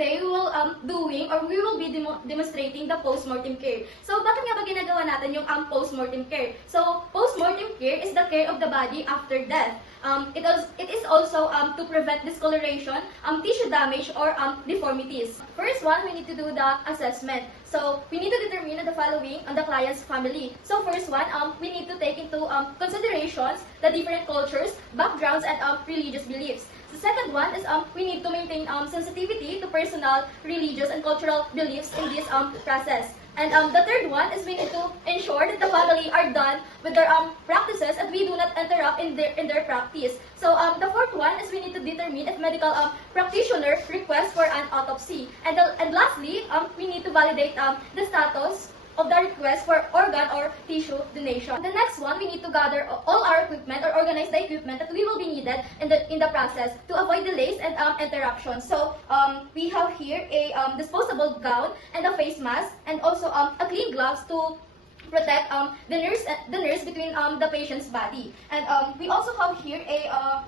today we will be demonstrating the post-mortem care. So bakit nga ba ginagawa natin yung post-mortem care? So post-mortem care is the care of the body after death. It is also to prevent discoloration, tissue damage, or deformities. First one, we need to do the assessment. So we need to determine the following on the client's family. So first one, we need to take into considerations the different cultures, backgrounds, and religious beliefs. The second one is we need to maintain sensitivity to personal, religious, and cultural beliefs in this process. And the third one is we need to ensure that the family are done with their practices and we do not interrupt in their practice. So the fourth one is we need to determine if medical practitioner requests for an autopsy. And lastly, we need to validate the status of the request for organ or tissue donation. The next one, we need to gather all our equipment or organize the equipment that we will be needed in the process to avoid delays and interruptions. So we have here a disposable gown and a face mask, and also a clean gloves to protect the nurse between the patient's body. And we also have here a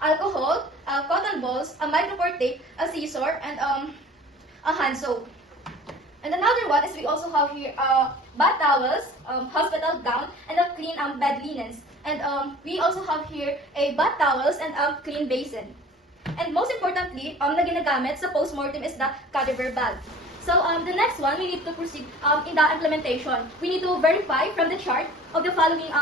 alcohol, cotton balls, a micropore tape, a scissor, and a hand soap. And another one is we also have here bath towels, hospital gown, and a clean bed linens. And we also have here a bath towels and a clean basin. And most importantly, na ginagamit sa postmortem is the cadaver bag. So the next one, we need to proceed in the implementation. We need to verify from the chart of the following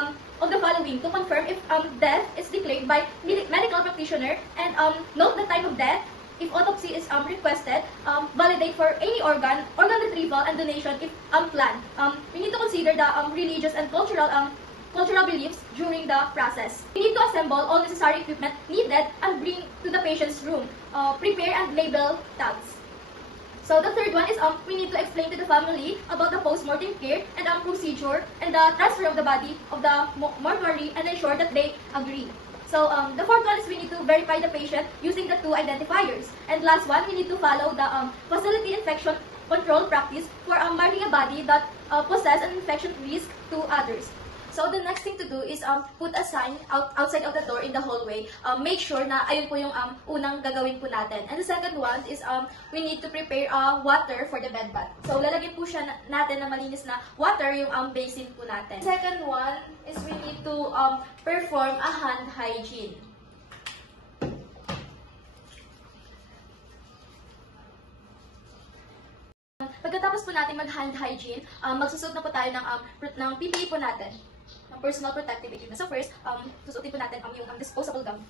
to confirm if death is declared by medical practitioner, and note the type of death. If autopsy is requested, validate for any organ retrieval and donation if planned. We need to consider the religious and cultural beliefs during the process. We need to assemble all necessary equipment needed and bring to the patient's room. Prepare and label tags. So the third one is we need to explain to the family about the post-mortem care and procedure and the transfer of the body of the mortuary and ensure that they agree. So the fourth one is we need to verify the patient using the two identifiers. And last one, we need to follow the facility infection control practice for marking a body that possess an infection risk to others. So the next thing to do is put a sign outside of the door in the hallway. Make sure na ayun po yung unang gagawin po natin. And the second one is we need to prepare water for the bed bath. So lalagyan po siya natin na malinis na water yung basin po natin. Second one is we need to perform a hand hygiene. Pagkatapos po natin mag-hand hygiene, magsusuot na po tayo ng PPE po natin, ng personal protective equipment. So first, susuotin po natin yung disposable gown.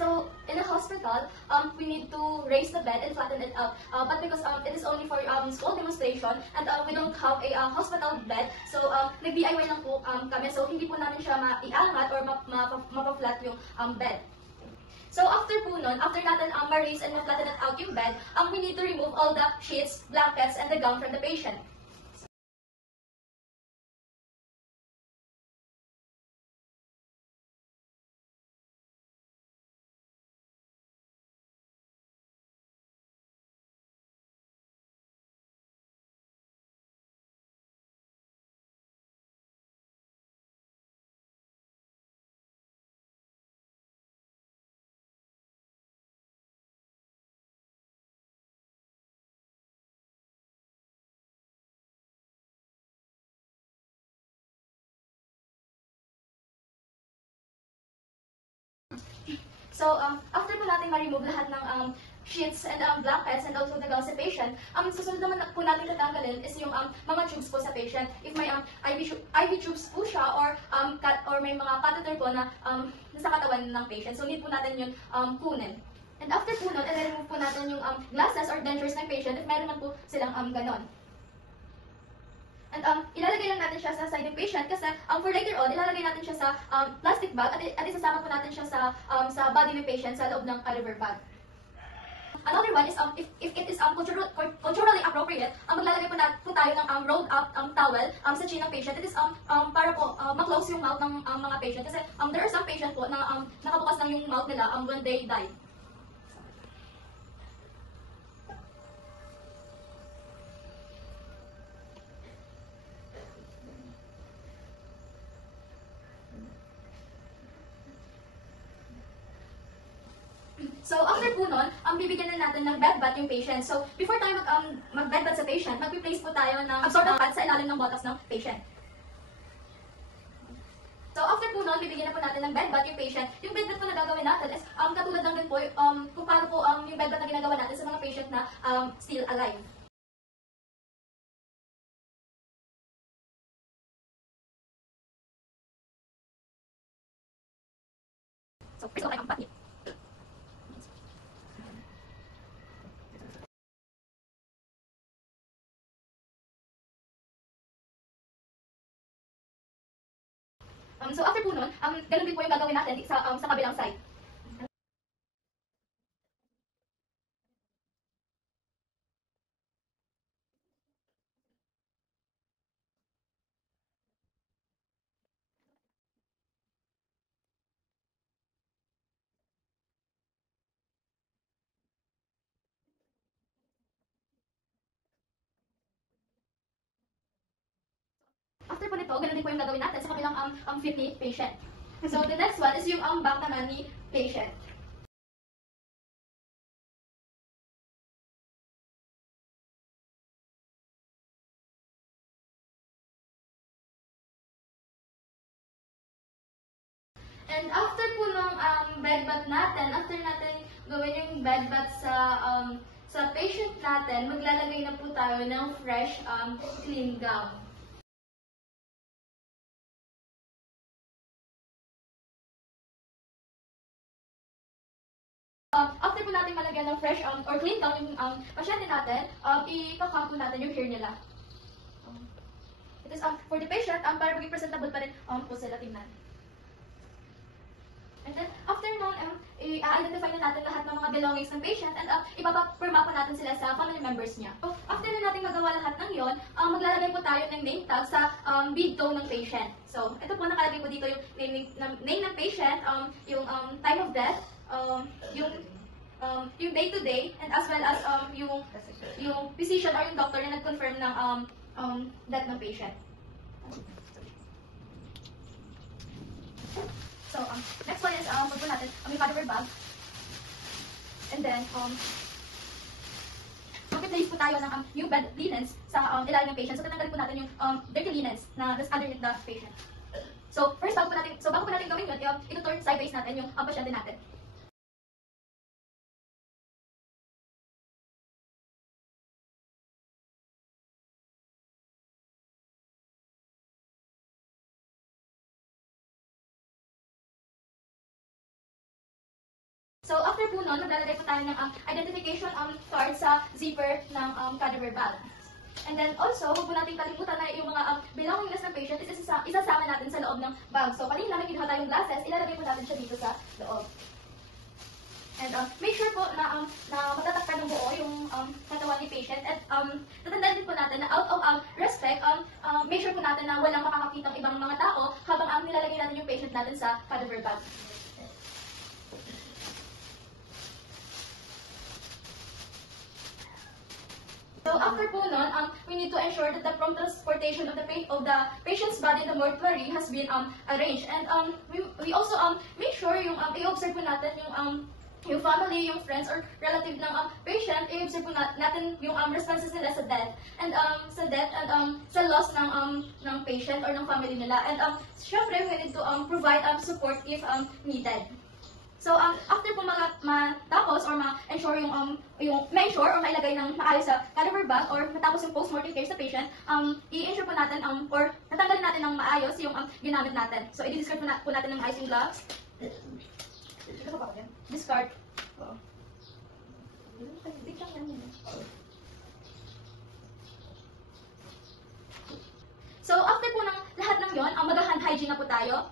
So in a hospital, we need to raise the bed and flatten it out. But because it is only for small demonstration and we don't have a hospital bed, so nag-DIY lang po kami. So hindi po namin siya maiangat or mapa-flat yung bed. So after po nun, after natin ma-raise and ma-flatten it out yung bed, we need to remove all the sheets, blankets, and the gown from the patient. So, after po natin ma-remove lahat ng sheets and blankets and also the gown sa patient, susunod naman po natin tatanggalin is yung mga tubes po sa patient. If may IV tubes po siya or may mga catheter po na nasa katawan ng patient, so need po natin yun kunin. And after po nun, i-remove po natin yung glasses or dentures ng patient if meron man po silang ganon. And ilalagay lang natin siya sa side ng patient kasi for later on, ilalagay natin siya sa plastic bag at isasama po natin siya sa body ng patient sa loob ng cadaver bag. Another one is if it is culturally appropriate, maglalagay po tayo ng rolled up towel sa chin ng patient. It is para po ma-close yung mouth ng mga patient kasi there are some patient po na nakabukas lang yung mouth nila when they die. So, after po nun, bibigyan na natin ng bed bath yung patient. So, before tayo mag-bed bath sa patient, mag-place po tayo ng absorbent pad sa ilalim ng buttocks ng patient. So, after po nun, bibigyan na po natin ng bed bath yung patient. Yung bed bath po na gagawin natin is katulad lang din po kung paano po yung bed bath na ginagawa natin sa mga patient na still alive. So, first ko kayo ang bath niya. So after po nun, ganun din po yung gagawin natin sa kabilang side. After po nito, ganun din po yung gagawin natin sa kabilang fit ni patient. So the next one is yung back naman ni patient. And after po nung bed bath natin, after natin gawin yung bed bath sa patient natin, maglalagay na po tayo ng fresh clean gown. After po natin malagyan ng fresh or clean gown yung pasyente natin, ipakap po natin yung hair nila. It is for the patient, para maging presentable pa rin po sila tingnan. And then, after nun, i-identify na natin lahat ng mga belongings ng patient and ipapapirma po natin sila sa family members niya. So, after na natin magawa lahat ng yon, maglalagay po tayo ng name tag sa bid toe ng patient. So, ito po nakalagay po dito yung name ng patient, yung time of death, yung day to day, and as well as yung physician or yung doctor na nag-confirm ng death ng patient. So, next one is, magpo natin yung cadaver bag. And then, mag-place po tayo ng yung bed linens sa ilalim ng patient. So, tatanggalin po natin yung dirty linens na that's underneath the patient. So, first, bago po natin gawin yun, ito-turn sideways natin yung pasyente natin. So, after po nun, maglalagay po tayo ng identification card sa zipper ng cadaver bag. And then also, huwag po natin kalimutan na yung mga belongings ng patient is isasama natin sa loob ng bag. So, kanina may kinuha tayong glasses, ilalagay po natin siya dito sa loob. And make sure po na matatakpan ng buo yung katawan ni patient. At tatandaan din po natin na out of respect, make sure po natin na walang makakakitang ibang mga tao habang nilalagay natin yung patient natin sa cadaver bag. So after po nun, we need to ensure that the prompt transportation of the patient's body in the mortuary has been arranged. And we also make sure yung i-observe po natin yung family, yung friends or relative ng patient, i-observe po natin yung responses nila sa death and sa loss ng patient or ng family nila. And syempre we need to provide support if needed. So, after po matapos or ma-ensure ma-ensure or mailagay ng maayos sa cadaver bag or matapos yung post-mortem care sa patient, i-ensure po natin or natanggalin natin ng maayos yung ginamit natin. So, i-discard po natin ng maayos yung gloves. Discard. So, after po ng lahat ng yon, mag-hand hygiene na po tayo.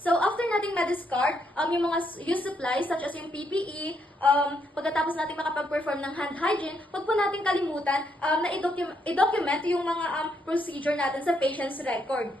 So, after nating ma-discard, yung mga use supplies such as yung PPE, pagkatapos nating makapag-perform ng hand hygiene, huwag po nating kalimutan na i-document yung mga procedure natin sa patient's record.